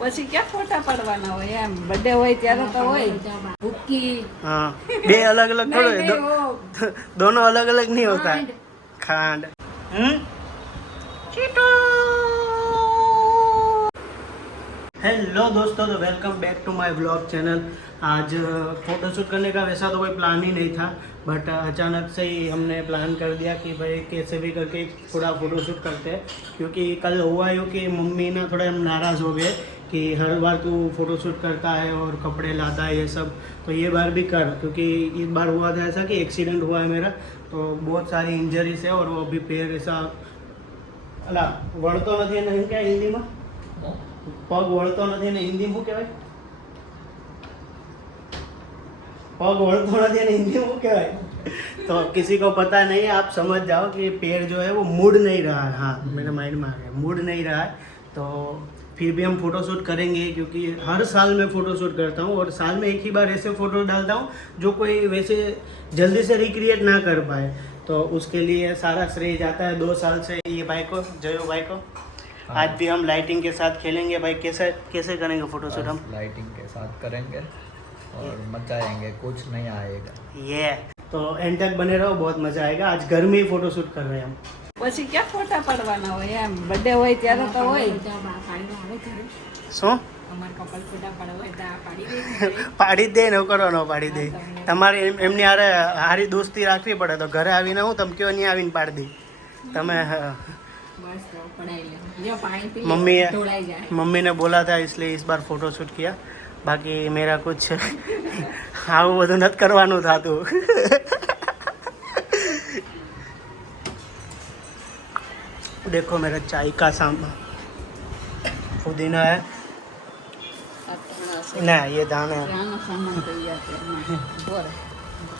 પછી ક્યાં ફોટા પાડવાના હોય એમ બર્થડે હોય ત્યારે તો હોય ભૂકી हाँ बे अलग अलग थोड़े नहीं, दो, वो दोनों अलग अलग नहीं होता है खांड। खांड हेलो दोस्तों, तो welcome back to my vlog channel. आज फ़ोटोशूट करने का वैसा तो कोई प्लान ही नहीं था, बट अचानक से ही हमने प्लान कर दिया कि भाई कैसे भी करके थोड़ा फ़ोटोशूट करते हैं। क्योंकि कल हुआ यूँ कि मम्मी ना थोड़ा नाराज़ हो गए कि हर बार तू फ़ोटोशूट करता है और कपड़े लाता है ये सब, तो ये बार भी कर। क्योंकि इस बार हुआ था ऐसा कि एक्सीडेंट हुआ है मेरा, तो बहुत सारी इंजरीज है और वो अभी पैर ऐसा अला वळतो નથી ને क्या हिंदी में पग वळतो નથી ને हिंदी में क्या पग वळतो નથી ને हिंदी में क्या तो किसी को पता नहीं, आप समझ जाओ कि पैर जो है वो मुड़ नहीं रहा है। हाँ, मेरे माइंड में आ गया, मुड़ नहीं रहा है। तो फिर भी हम फ़ोटोशूट करेंगे क्योंकि हर साल मैं फ़ोटोशूट करता हूँ और साल में एक ही बार ऐसे फ़ोटो डालता हूँ जो कोई वैसे जल्दी से रिक्रिएट ना कर पाए। तो उसके लिए सारा श्रेय जाता है 2 साल से ये भाई को, जयो भाई को। आज भी हम लाइटिंग के साथ खेलेंगे भाई। कैसे कैसे करेंगे फ़ोटोशूट हम? लाइटिंग के साथ करेंगे और मचाएंगे, कुछ नहीं आएगा। ये तो एंड तक बने रहो, बहुत मज़ा आएगा। आज घर में ही फ़ोटोशूट कर रहे हैं हम। પછી ક્યાં ફોટા પાડવાના હોય એમ બર્થડે હોય ત્યારે તો હોય શું અમાર કપલ ફોટા પાડવા હોય તો પાડી દે પાડી જ દે ને કરો ન પાડી દે તમારે એમની હારે હારી દોસ્તી રાખવી પડે। તો ઘરે આવીને હું તમે કયો નહીં આવીને પાડી દઈ તમે બસ તો પડાઈ લે જો પાણી પી मम्मी ઢોળાઈ જાય मम्मी ने बोला था इसलिए इस बार फोटोशूट किया। बाकी मेरा कुछ આવું બધું નથી કરવાનું થતું। देखो मेरा चाय का सामान पुदीना है ना, ये दाना है। ત્યાંનો સામાન તૈયાર કરી બોર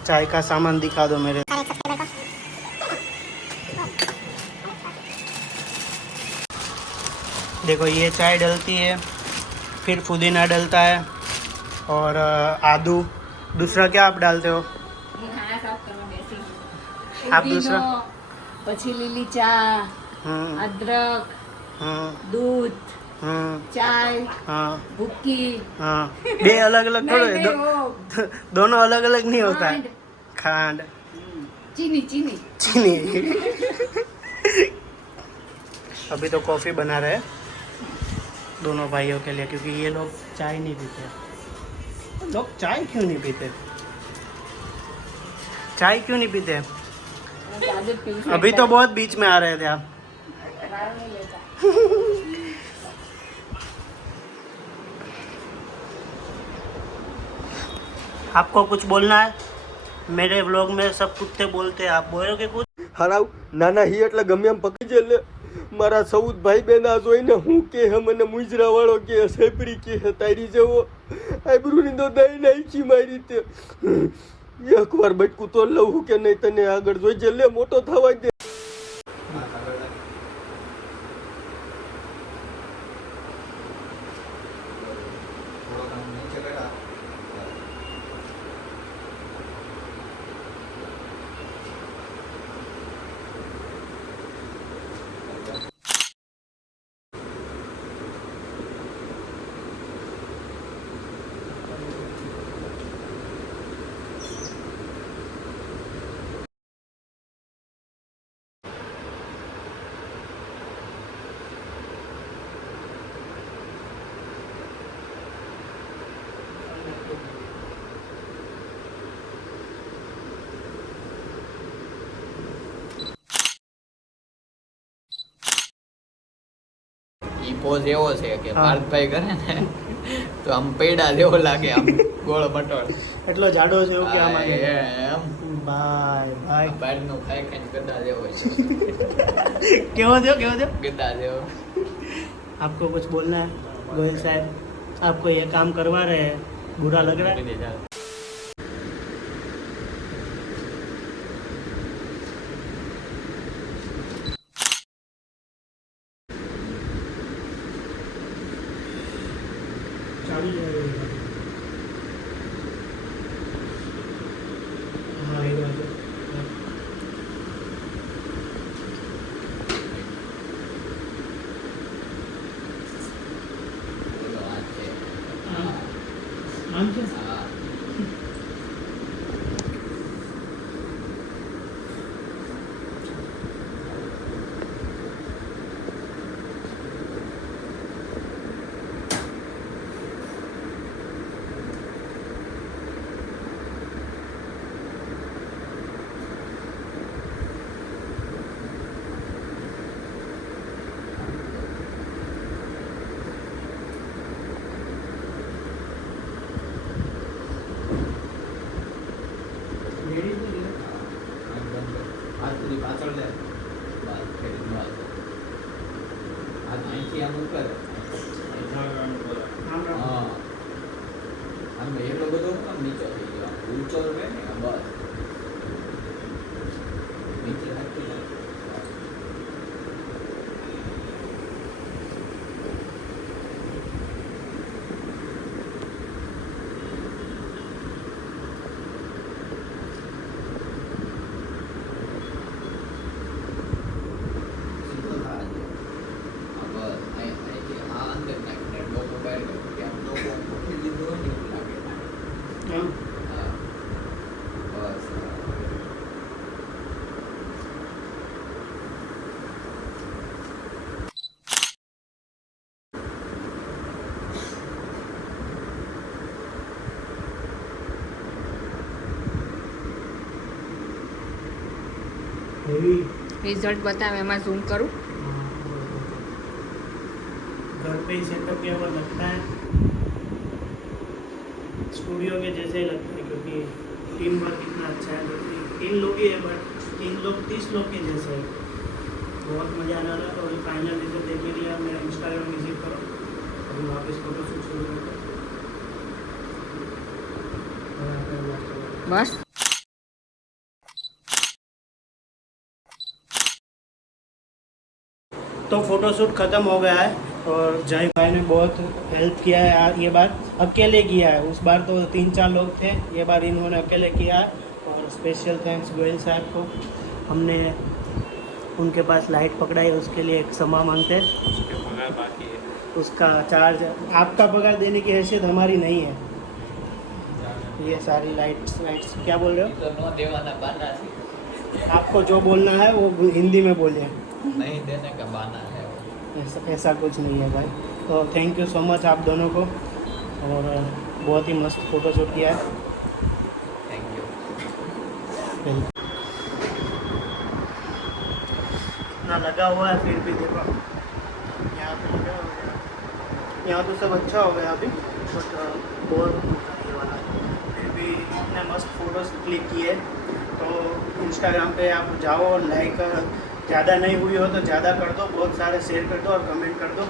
चाय का सामान दिखा दो मेरे। देखो ये चाय डलती है, फिर पुदीना डलता है और आदू। दूसरा क्या आप डालते हो? હું ખાના સાફ કરવા બેસી आप दूसरा? પછી લીલી ચા અદરક हम्म दूध चाय हाँ भुक्की हाँ बे अलग अलग थोड़े नहीं, दो, वो दोनों अलग अलग नहीं होता है। खांड। खांड चीनी चीनी चीनी। अभी तो कॉफ़ी बना रहे हैं दोनों भाइयों के लिए, क्योंकि ये लोग चाय नहीं पीते। लोग चाय क्यों नहीं पीते? चाय क्यों नहीं पीते? अभी तो बहुत बीच में आ रहे थे आप। आपको कुछ बोलना है? मेरे व्लॉग में सब कुत्ते बोलते हैं, आप बोलोगे कुछ? હારાવ નાના હી એટલે ગમે એમ પકડી જાય એટલે મારા 14 ભાઈ બહેન આ જોઈને હું કે મને મુંજરા વાળો કે સેપડી કે તારી જેવો આઈબ્રુની તો દઈ નાખી મારી તે એકવાર બટકું તો લઉં કે નહીં તને આગળ જોઈ જે લે મોટો થવા દે। ઈ પોઝ એવો છે કે ભારતભાઈ કરે ને તો આમ પૈડા જેવો લાગે, આમ ગોળ બટોળ એટલો જાડો છે એવું કે આમાં એમ બાય બાય બહારનું ખાઈ ખાઈને ગદા જેવો છે। કેવો થયો કેવો થયો? ગદા જેવો। आपको कुछ बोलना है गोयल साहब? आपको ये काम करवा रहे हैं, बुरा लग रहा है? चालू जाएगा। हाँ ये बात है। આમ છે હા રેડી છે ને? હાથ સુધી પાછળ લે બસ ફેરી નો હાથ અહીંથી આમ ઉપર આમ રાખો. હા આમ એટલો બધો આમ નીચો થઈ ગયો આમ ઊંચો રહે ને આમ બસ નીચે રાખી દે. સીધો થવા દે. આ બસ અહીંથી આ અંદર નાખીને ડોકો બહાર કાઢો કે આમ ડોકો ખોટી દીધો હોય ને એવું લાગે. આમ. હા બસ हेवी રિઝલ્ટ બતાવે એમાં ઝૂમ કરું. घर पे ही सेटअप किया हुआ लगता है स्टूडियो के जैसे ही लगता है क्योंकि टीम वर्क इतना अच्छा है क्योंकि 3 लोग ही है बट 3 लोग 30 लोग के जैसे है बहुत मज़ा आने वाला है और फाइनल रिजल्ट देखने के लिए आप मेरा इंस्टाग्राम विजिट करो अभी वापस फोटोशूट शुरू करते हैं બસ तो फोटोशूट ख़त्म हो गया है और जय भाई ने बहुत हेल्प किया है ये बार अकेले किया है उस बार तो 3-4 लोग थे ये बार इन्होंने अकेले किया है और स्पेशल थैंक्स गोयल साहब को हमने उनके पास लाइट पकड़ाई उसके लिए एक क्षमा मांगते हैं उसका चार्ज आपका पगार देने की हैसियत हमारी नहीं है ये सारी लाइट्स क्या बोल रहे તો નો દેવાના બાના છે हो आपको जो बोलना है वो हिंदी में बोलिए નહીં દેને का बाना है ऐसा कुछ नहीं है भाई तो थैंक यू सो मच आप दोनों को और बहुत ही मस्त फोटोशूट किया है थैंक यू इतना लगा हुआ है फिर भी देखो यहाँ पे लगा हुआ है यहाँ तो सब अच्छा हो गया अभी बट बहुत ये वाला फिर भी इतने मस्त फोटोज क्लिक किए तो इंस्टाग्राम पे आप जाओ लाइक ज़्यादा नहीं हुई हो तो ज़्यादा कर दो बहुत सारे शेयर कर दो और कमेंट कर दो